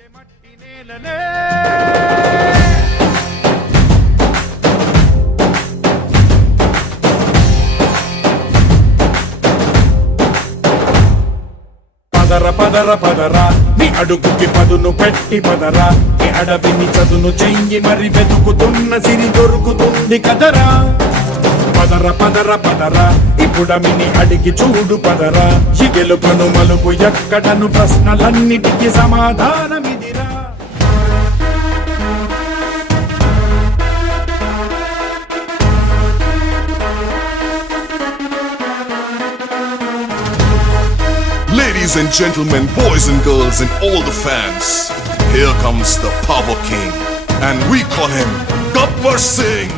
పదర పదర పదరా నీ అడుగుకి పదును పెట్టి పదరా నీ అడవిని చదును చెయ్యి మరి వెతుకుతున్న సిరి దొరుకుతుంది కదరా. పదర పదర పదరా ఇప్పుడమిని అడిగి చూడు పదరా ఈ గెలుపను మలుపు ఎక్కడను ప్రశ్నలన్నిటికీ సమాధానమిదిరా. Ladies and gentlemen, boys and girls and all the fans, here comes the Power King and we call him Gabbar Singh.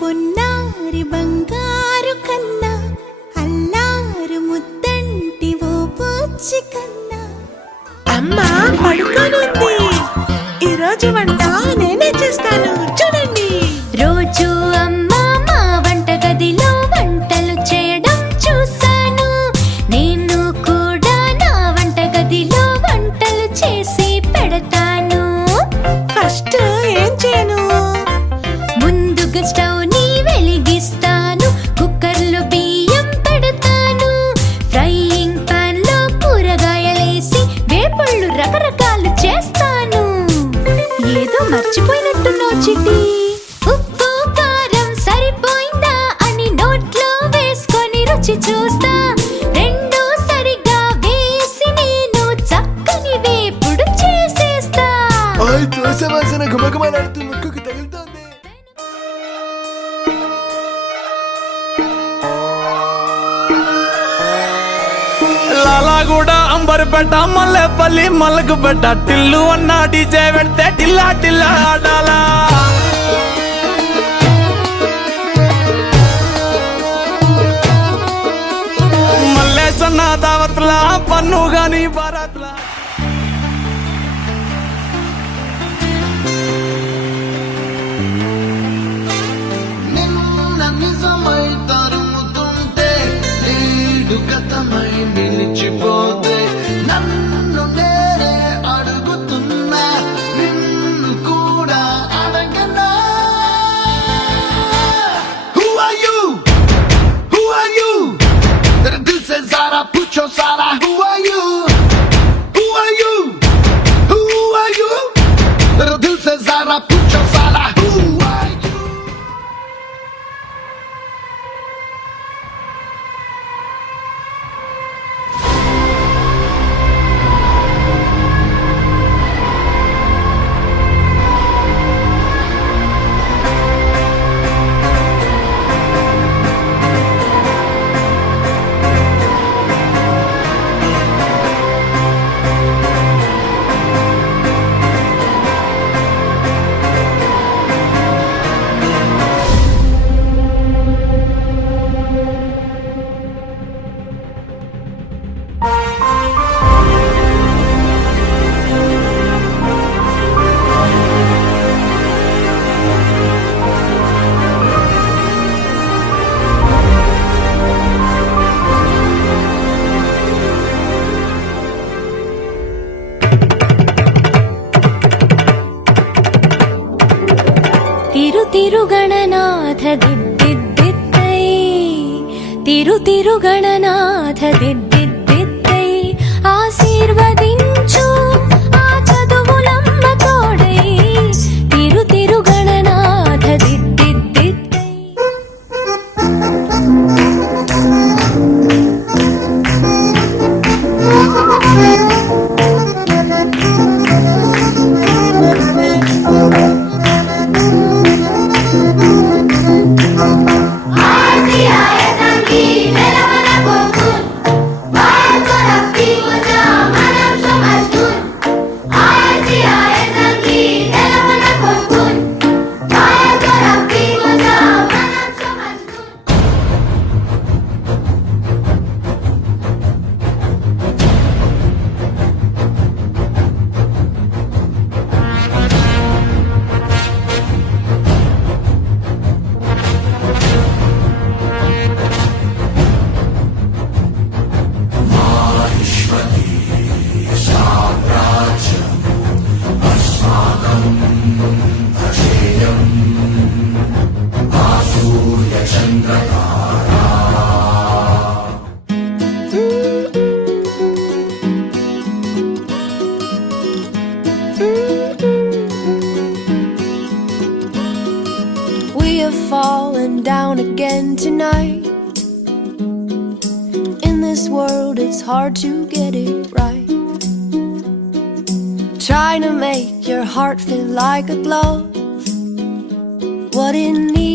పొన్నారి బంగారు కన్నా అల్లారు ముద్దంటి ఓ బుచ్చి కన్నా. అమ్మా పడుకోనుంది, ఈరోజు వంట నేనే చేస్తాను చూడండి. రోజు అమ్మా మా వంట గదిలో వంటలు చేయడం చూసాను, నేను కూడా నా వంట గదిలో వంటలు చేసి పెడతాను. ఫస్ట్ ఏం చేయను, ముందుగా స్టవ్ ని వెలిగిస్తాను, కుక్కర్లో బియ్యం పెడతాను, ఫ్రైయింగ్ పాన్ లో కూరగాయలేసి వేపుళ్ళు రకరకాలు చేస్తాను. ఏదో మర్చిపోయినట్టున్నావు చిట్టి, ఉప్పు కారం సరిపోయిందా అని నోట్లో వేసుకొని రుచి చూస్తా, రెండు సరిగా వేసి నేను చక్కని వేపుడు చేసేస్తా. ముక్కుకు తగులుతోంది. లాలాగూడ అంబర్పేట మల్లెపల్లి మల్లకుపేట టిల్లు అన్న డీజే పెడితే టిల్లా టిల్లా ఆడాలా. మల్లేసన్న దావత్లా పన్ను గాని భారత్లా. నిజమై తరుముతుంటే నీడు గతమై నిలిచిపోతే నన్ను నేనే అడుగుతున్నా, నిన్ను కూడా అడగనా. Who are you? Who are you? That Dil సే జరా పూछो సారా. Who are you? Who are you? Who are you? That Dil సే జరా పూछो సారా. Who are you? తిరుగణనాథ దిద్దిద్దిద్దై తిరుగణనాథ దిద్దిద్దిద్దై ఆశీర్వదించు ఆ చదువులమ్మ తోడై తిరుగణనాథ దిద్దిద్దిద్దై. We have fallen down again tonight. In this world, it's hard to get it right. Trying to make your heart feel like a glove. What it needs